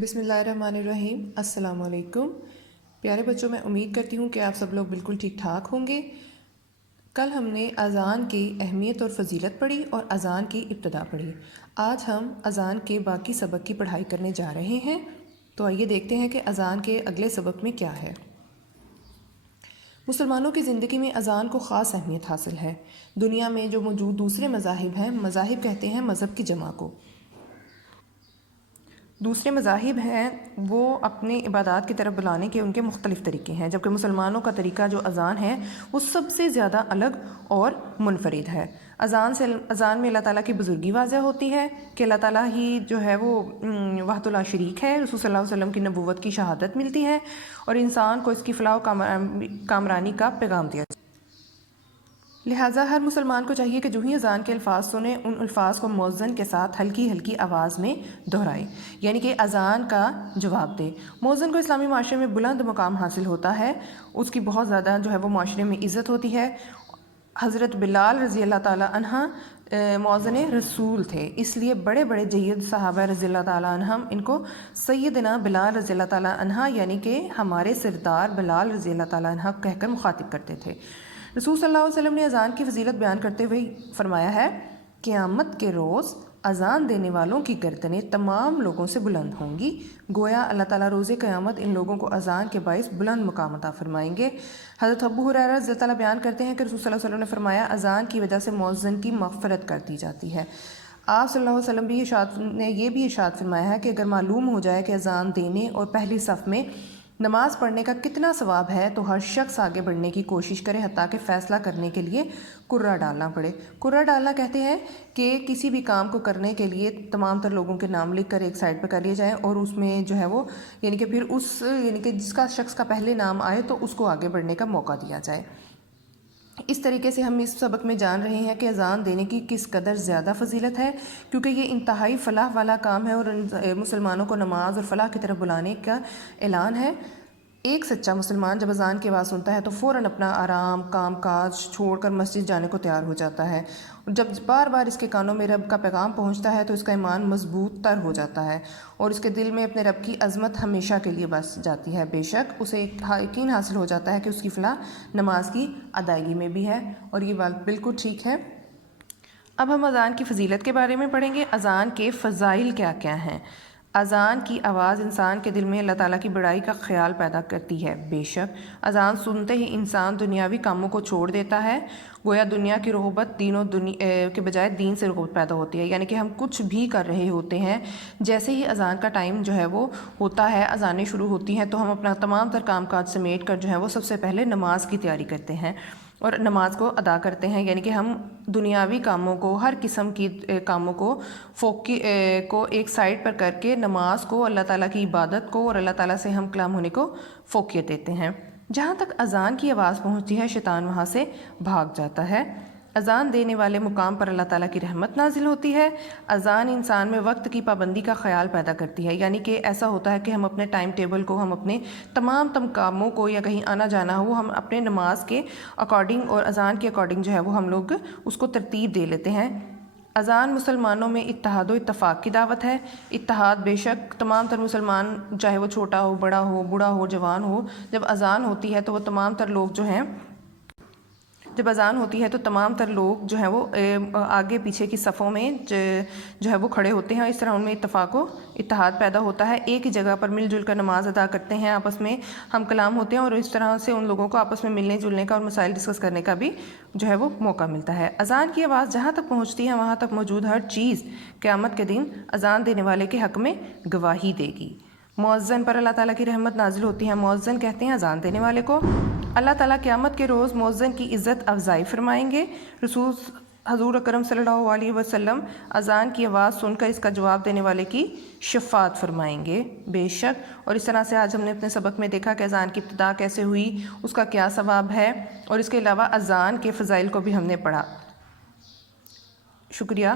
بسم اللہ الرحمن الرحیم۔ السلام علیکم پیارے بچوں، میں امید کرتی ہوں کہ آپ سب لوگ بالکل ٹھیک ٹھاک ہوں گے۔ کل ہم نے اذان کی اہمیت اور فضیلت پڑھی اور اذان کی ابتدا پڑھی۔ آج ہم اذان کے باقی سبق کی پڑھائی کرنے جا رہے ہیں، تو آئیے دیکھتے ہیں کہ اذان کے اگلے سبق میں کیا ہے۔ مسلمانوں کی زندگی میں اذان کو خاص اہمیت حاصل ہے۔ دنیا میں جو موجود دوسرے مذاہب ہیں، مذاہب کہتے ہیں مذہب کی جمع کو۔ دوسرے مذاہب ہیں وہ اپنے عبادات کی طرف بلانے کے ان کے مختلف طریقے ہیں، جبکہ مسلمانوں کا طریقہ جو اذان ہے وہ سب سے زیادہ الگ اور منفرد ہے۔ اذان میں اللہ تعالیٰ کی بزرگی واضح ہوتی ہے کہ اللہ تعالیٰ ہی جو ہے وہ وحدہ لا شریک ہے۔ رسول صلی اللہ علیہ وسلم کی نبوت کی شہادت ملتی ہے اور انسان کو اس کی فلاح و کامرانی کا پیغام دیا جاتا ہے۔ لہٰذا ہر مسلمان کو چاہیے کہ جو ہی اذان کے الفاظ سنے ان الفاظ کو مؤذن کے ساتھ ہلکی ہلکی آواز میں دہرائے، یعنی کہ اذان کا جواب دے۔ مؤذن کو اسلامی معاشرے میں بلند مقام حاصل ہوتا ہے، اس کی بہت زیادہ جو ہے وہ معاشرے میں عزت ہوتی ہے۔ حضرت بلال رضی اللہ تعالیٰ عنہ مؤذن رسول تھے، اس لیے بڑے بڑے جید صحابہ رضی اللہ تعالیٰ عنہم ان کو سیدنا بلال رضی اللہ تعالیٰ عنہ یعنی کہ ہمارے سردار بلال رضی اللہ تعالیٰ عنہ کہہ کر مخاطب کرتے تھے۔ رسول صلی اللہ علیہ وسلم نے اذان کی فضیلت بیان کرتے ہوئے فرمایا ہے، قیامت کے روز اذان دینے والوں کی گردنیں تمام لوگوں سے بلند ہوں گی، گویا اللہ تعالیٰ روز قیامت ان لوگوں کو اذان کے باعث بلند مقام عطا فرمائیں گے۔ حضرت ابو ہریرہ رضی اللہ تعالیٰ بیان کرتے ہیں کہ رسول صلی اللہ علیہ وسلم نے فرمایا، اذان کی وجہ سے مؤذن کی مغفرت کر دی جاتی ہے۔ آپ صلی اللہ علیہ وسلم نے یہ بھی ارشاد فرمایا ہے کہ اگر معلوم ہو جائے کہ اذان دینے اور پہلی صف میں نماز پڑھنے کا کتنا ثواب ہے تو ہر شخص آگے بڑھنے کی کوشش کرے، حتیٰ کہ فیصلہ کرنے کے لیے کرہ ڈالنا پڑے۔ کرہ ڈالنا کہتے ہیں کہ کسی بھی کام کو کرنے کے لیے تمام تر لوگوں کے نام لکھ کر ایک سائڈ پہ کر لیے جائیں اور اس میں جو ہے وہ یعنی کہ پھر یعنی کہ جس کا شخص کا پہلے نام آئے تو اس کو آگے بڑھنے کا موقع دیا جائے۔ اس طریقے سے ہم اس سبق میں جان رہے ہیں کہ اذان دینے کی کس قدر زیادہ فضیلت ہے، کیونکہ یہ انتہائی فلاح والا کام ہے اور مسلمانوں کو نماز اور فلاح کی طرف بلانے کا اعلان ہے۔ ایک سچا مسلمان جب اذان کی آواز سنتا ہے تو فوراً اپنا آرام کام کاج چھوڑ کر مسجد جانے کو تیار ہو جاتا ہے۔ جب بار بار اس کے کانوں میں رب کا پیغام پہنچتا ہے تو اس کا ایمان مضبوط تر ہو جاتا ہے اور اس کے دل میں اپنے رب کی عظمت ہمیشہ کے لیے بس جاتی ہے۔ بے شک اسے یقین حاصل ہو جاتا ہے کہ اس کی فلاح نماز کی ادائیگی میں بھی ہے، اور یہ بات بالکل ٹھیک ہے۔ اب ہم اذان کی فضیلت کے بارے میں پڑھیں گے۔ اذان کے فضائل کیا کیا ہیں؟ اذان کی آواز انسان کے دل میں اللہ تعالیٰ کی بڑائی کا خیال پیدا کرتی ہے۔ بے شک اذان سنتے ہی انسان دنیاوی کاموں کو چھوڑ دیتا ہے، گویا دنیا کی رغبت کے بجائے دین سے رغبت پیدا ہوتی ہے، یعنی کہ ہم کچھ بھی کر رہے ہوتے ہیں، جیسے ہی اذان کا ٹائم جو ہے وہ ہوتا ہے، اذانیں شروع ہوتی ہیں تو ہم اپنا تمام تر کام کاج سمیٹ کر جو ہے وہ سب سے پہلے نماز کی تیاری کرتے ہیں اور نماز کو ادا کرتے ہیں، یعنی کہ ہم دنیاوی کاموں کو، ہر قسم کی کاموں کو ایک سائڈ پر کر کے نماز کو، اللہ تعالیٰ کی عبادت کو اور اللہ تعالیٰ سے ہم کلام ہونے کو فوقیت دیتے ہیں۔ جہاں تک اذان کی آواز پہنچتی ہے شیطان وہاں سے بھاگ جاتا ہے۔ اذان دینے والے مقام پر اللہ تعالیٰ کی رحمت نازل ہوتی ہے۔ اذان انسان میں وقت کی پابندی کا خیال پیدا کرتی ہے، یعنی کہ ایسا ہوتا ہے کہ ہم اپنے ٹائم ٹیبل کو، ہم اپنے تمام کاموں کو یا کہیں آنا جانا ہو، ہم اپنے نماز کے اکارڈنگ اور اذان کے اکارڈنگ جو ہے وہ ہم لوگ اس کو ترتیب دے لیتے ہیں۔ اذان مسلمانوں میں اتحاد و اتفاق کی دعوت ہے۔ اتحاد بے شک تمام تر مسلمان، چاہے وہ چھوٹا ہو، بڑا ہو، بوڑھا ہو، جوان ہو، جب اذان ہوتی ہے تو وہ تمام تر لوگ جو ہیں جو ہیں وہ آگے پیچھے کی صفوں میں جو ہے وہ کھڑے ہوتے ہیں، اس طرح ان میں اتفاق و اتحاد پیدا ہوتا ہے۔ ایک ہی جگہ پر مل جل کر نماز ادا کرتے ہیں، آپس میں ہم کلام ہوتے ہیں اور اس طرح سے ان لوگوں کو آپس میں ملنے جلنے کا اور مسائل ڈسکس کرنے کا بھی جو ہے وہ موقع ملتا ہے۔ اذان کی آواز جہاں تک پہنچتی ہے وہاں تک موجود ہر چیز قیامت کے دن اذان دینے والے کے حق میں گواہی دے گی۔ مؤذن پر اللہ تعالیٰ کی رحمت نازل ہوتی ہے۔ مؤذن کہتے ہیں اذان دینے والے کو۔ اللہ تعالیٰ قیامت کے روز مؤذن کی عزت افزائی فرمائیں گے۔ حضور اکرم صلی اللہ علیہ وسلم اذان کی آواز سن کر اس کا جواب دینے والے کی شفاعت فرمائیں گے۔ بے شک، اور اس طرح سے آج ہم نے اپنے سبق میں دیکھا کہ اذان کی ابتدا کیسے ہوئی، اس کا کیا ثواب ہے، اور اس کے علاوہ اذان کے فضائل کو بھی ہم نے پڑھا۔ شکریہ۔